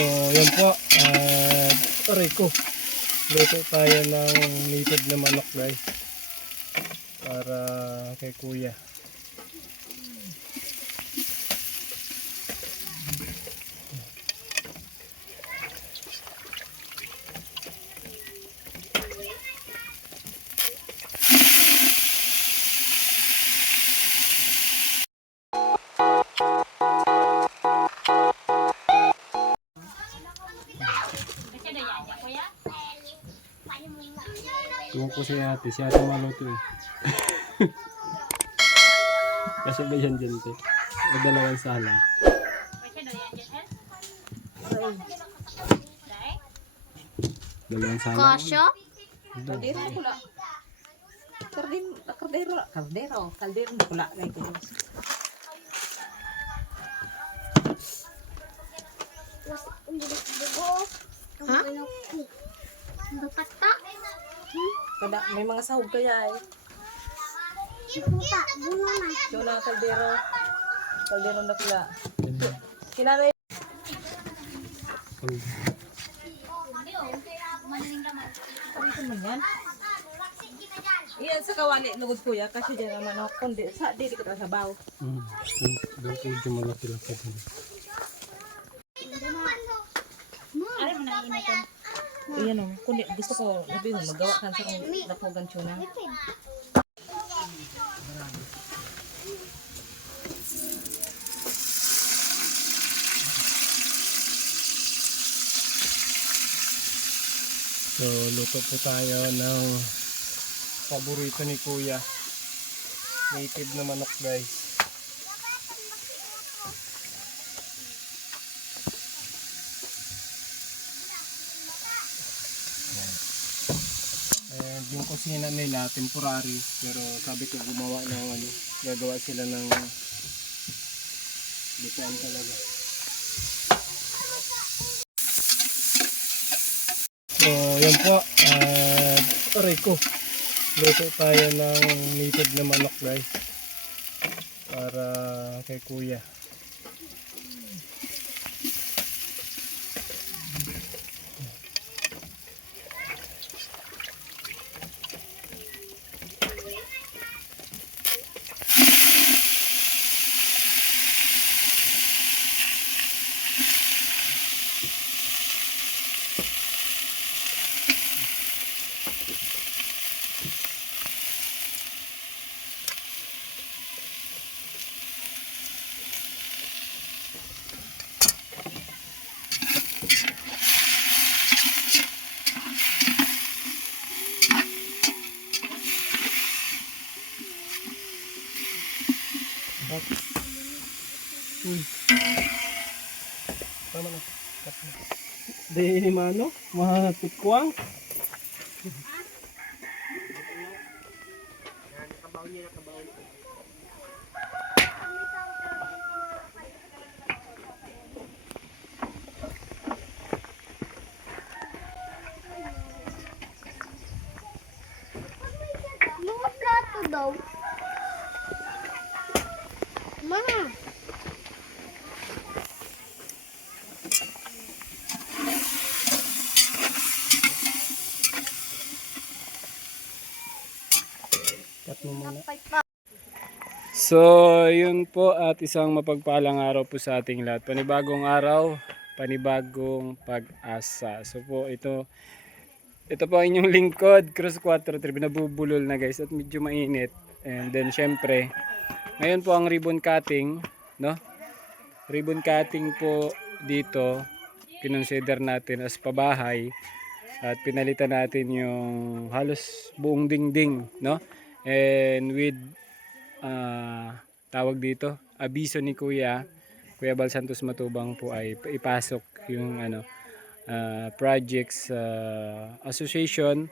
So, yan po. Aray ko. Luto tayo ng native na manok guys. Para kay kuya. Tuwa ko si ate maluto eh. Kasi ba yan dyan ito? May dalawang salang. Dalawang salang. Kasyo? Kaldero na pula. Kaldero na pula. Ha? Bapata? Kada may mga sahog kaya eh. Puta, buno na. Diyo na kaldero. Kaldero na pula. Kinanay. Ano man yan? Iyan sa kawali lugod kuya kasi diyan naman ako kundi sa di kita sa baw. Doon kayo malaki-laki din. Ano mo na initin? Iyan o, kundi gusto ko labi mo magawa kan sa kong lakogan tuna. So, luto po tayo ng paborito ni kuya. Native na manok guys. And yung kusina nila temporary, pero sabi ko gumawa ng gagawa sila ng lutuan talaga. So yan po, aray ko, luto tayo ng native na manok guys, para kay kuya. Uy. Tama na. Di ni mano, mahatikwang. Mga plato daw. Mga. Cut mo muna. Kapay pa. So, yun po at isang mapagpalang araw po sa ating lahat. Panibagong araw, panibagong pag-asa. So po, ito po ang inyong lingkod, Cruz 4 Trip, nabubulol na guys at medyo mainit. And then syempre, ngayon po ang ribbon cutting, no? Ribbon cutting po dito, kinonsider natin as pabahay at pinalitan natin yung halos buong dingding, no? And with tawag dito, abiso ni Kuya Bal Santos Matubang po ay ipasok yung projects Association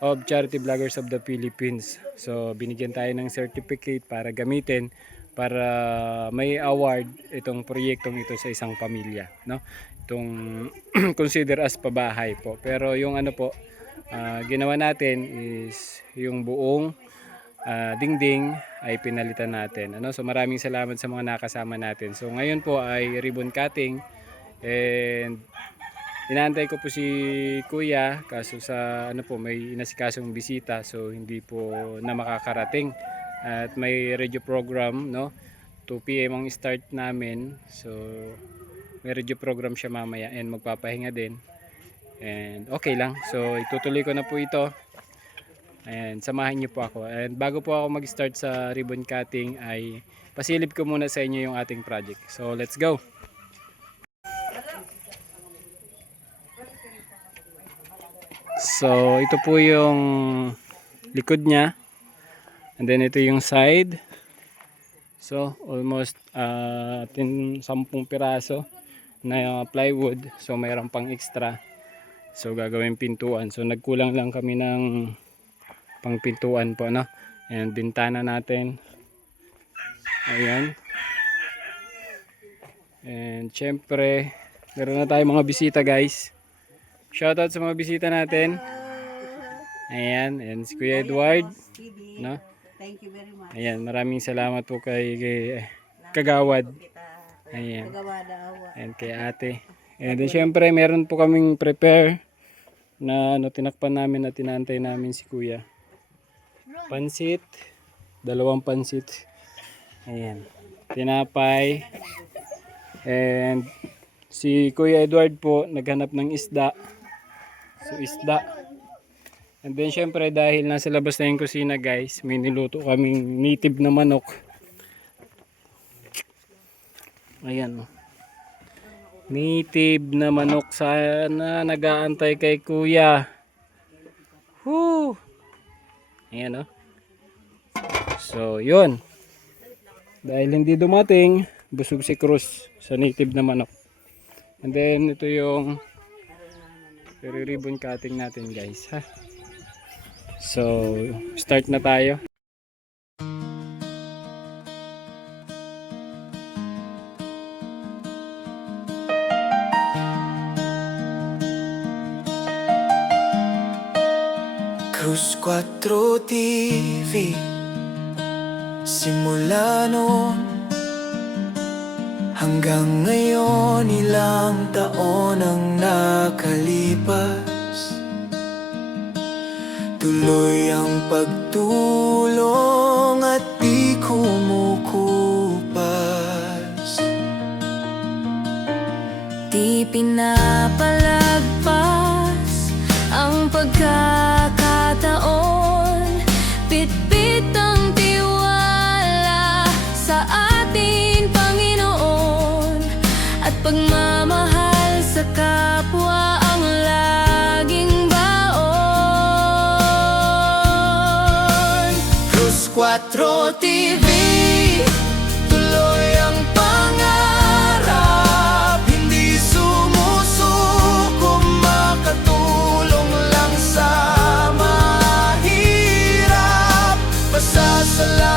of Charity Vloggers of the Philippines. So binigyan tayo ng certificate para gamitin para may award itong proyektong ito sa isang pamilya, no? Itong consider as pabahay po. Pero yung ginawa natin is yung buong dingding ay pinalitan natin. So maraming salamat sa mga nakasama natin. So ngayon po ay ribbon cutting And inaantay ko po si Kuya kaso sa ano po may inasikasong bisita so hindi po na makakarating. At may radio program, no? 2 PM ang start namin. So may radio program siya mamaya and magpapahinga din. And okay lang. So itutuloy ko na po ito. And samahan niyo po ako. And bago po ako mag-start sa ribbon cutting ay pasilip ko muna sa inyo yung ating project. So let's go. So ito po yung likod niya. And then ito yung side. So almost 10 piraso na plywood. So mayroon pang extra. So gagawin pintuan. So nagkulang lang kami ng pang pintuan po, no? And bintana natin. Ayan. And syempre, meron na tayong mga bisita, guys. Shoutout sa mga bisita natin. Ayan, and si Kuya Edward, no? Thank you very much. Ayan, maraming salamat po kay Kagawad. Ayan. And kay ate. And then syempre, meron po kaming prepare na ano, tinakpan namin at tinantay namin si Kuya. Pansit, 2 pansit. Ayan. Tinapay. And si Kuya Edward po naghanap ng isda. So isda. And then syempre dahil nasa labas na yung kusina, guys, may niluto kaming native na manok. Ayan. Native na manok, sana nag-aantay kay Kuya. Woo! Ayan, oh. So, yun. Dahil hindi dumating, busog si Cruz sa native na manok. And then, ito yung ribbon cutting natin, guys. Ha? So, start na tayo. Cruz 4 TV. Simula noon hanggang ngayon, ilang taon ang nakalipas. Tuloy ang pagtulong at di kumukupas. Di pinapalagpas ang pagkakataon, bitbit ang tiwala sa ating Panginoon, at pagmamahal sa kapwa ang laging baon. Cruz 4 TV, tuloy ang pangarap, hindi sumusuko, makatulong lang sa mahirap. Pasasalamat